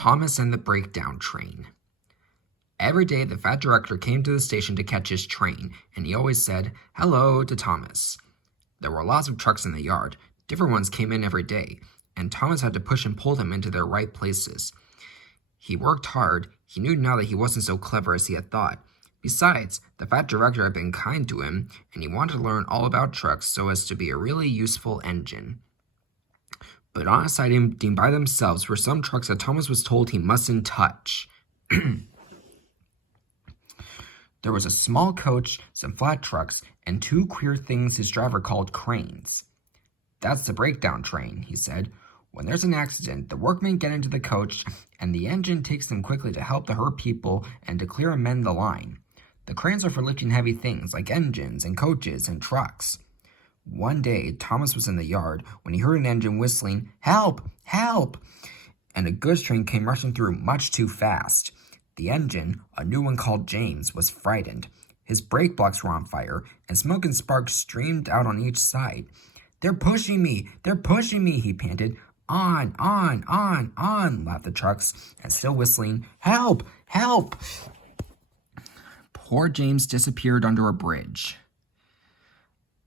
Thomas and the Breakdown Train. Every day the fat director came to the station to catch his train, and he always said, "Hello," to Thomas. There were lots of trucks in the yard. Different ones came in every day, and Thomas had to push and pull them into their right places. He worked hard. He knew now that he wasn't so clever as he had thought. Besides, the fat director had been kind to him, and he wanted to learn all about trucks so as to be a really useful engine. But on a siding by themselves were some trucks that Thomas was told he mustn't touch. There was a small coach, some flat trucks, and two queer things his driver called cranes. "That's the breakdown train," he said. "When there's an accident, the workmen get into the coach, and the engine takes them quickly to help the hurt people and to clear and mend the line. The cranes are for lifting heavy things like engines and coaches and trucks." One day, Thomas was in the yard when he heard an engine whistling, "Help! Help!" and a goods train came rushing through much too fast. The engine, a new one called James, was frightened. His brake blocks were on fire, and smoke and sparks streamed out on each side. "They're pushing me! They're pushing me!" he panted. On, laughed the trucks, and still whistling, "Help! Help!" Poor James disappeared under a bridge.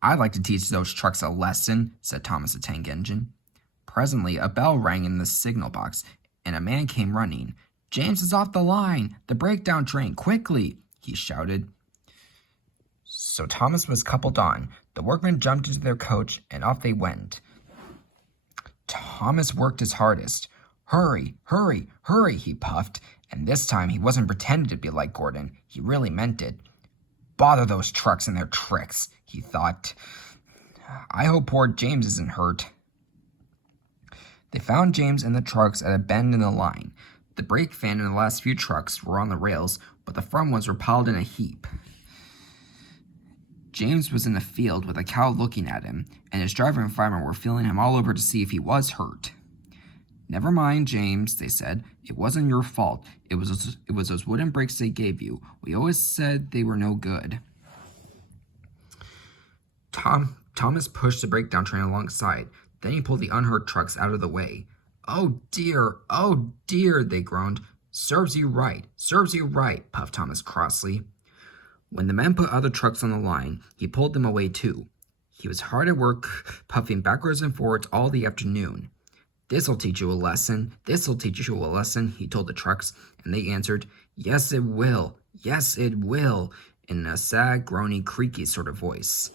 "I'd like to teach those trucks a lesson," said Thomas the Tank Engine. Presently, a bell rang in the signal box, and a man came running. "James is off the line! The breakdown train! Quickly!" he shouted. So Thomas was coupled on. The workmen jumped into their coach, and off they went. Thomas worked his hardest. "Hurry, hurry, hurry," he puffed, and this time he wasn't pretending to be like Gordon. He really meant it. "Bother those trucks and their tricks," he thought. "I hope poor James isn't hurt." They found James and the trucks at a bend in the line. The brake fan and the last few trucks were on the rails, but the front ones were piled in a heap. James was in the field with a cow looking at him, and his driver and fireman were feeling him all over to see if he was hurt. "Never mind, James," they said. "It wasn't your fault. It was those wooden brakes they gave you. We always said they were no good." Thomas pushed the breakdown train alongside. Then he pulled the unhurt trucks out of the way. "Oh dear," they groaned. Serves you right, puffed Thomas crossly. When the men put other trucks on the line, he pulled them away too. He was hard at work, puffing backwards and forwards all the afternoon. This'll teach you a lesson, he told the trucks, and they answered, yes, it will, in a sad, groany, creaky sort of voice.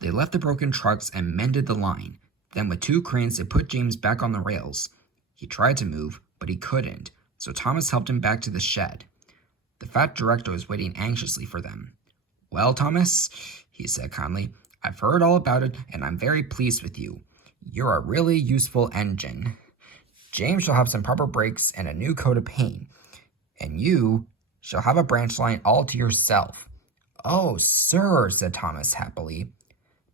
They left the broken trucks and mended the line. Then with two cranes they put James back on the rails. He tried to move, but he couldn't, so Thomas helped him back to the shed. The fat director was waiting anxiously for them. "Well, Thomas," he said kindly, "I've heard all about it, and I'm very pleased with you. You're a really useful engine. James shall have some proper brakes and a new coat of paint, and you shall have a branch line all to yourself." "Oh, sir," said Thomas happily.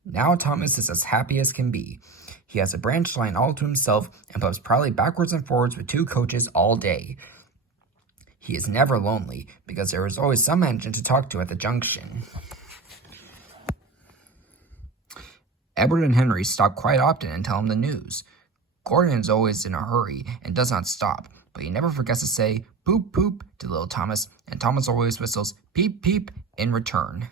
Now Thomas is as happy as can be. He has a branch line all to himself and puffs proudly backwards and forwards with two coaches all day. He is never lonely, because there is always some engine to talk to at the junction. Edward and Henry stop quite often and tell him the news. Gordon is always in a hurry and does not stop, but he never forgets to say "poop, poop" to little Thomas, and Thomas always whistles "peep, peep" in return.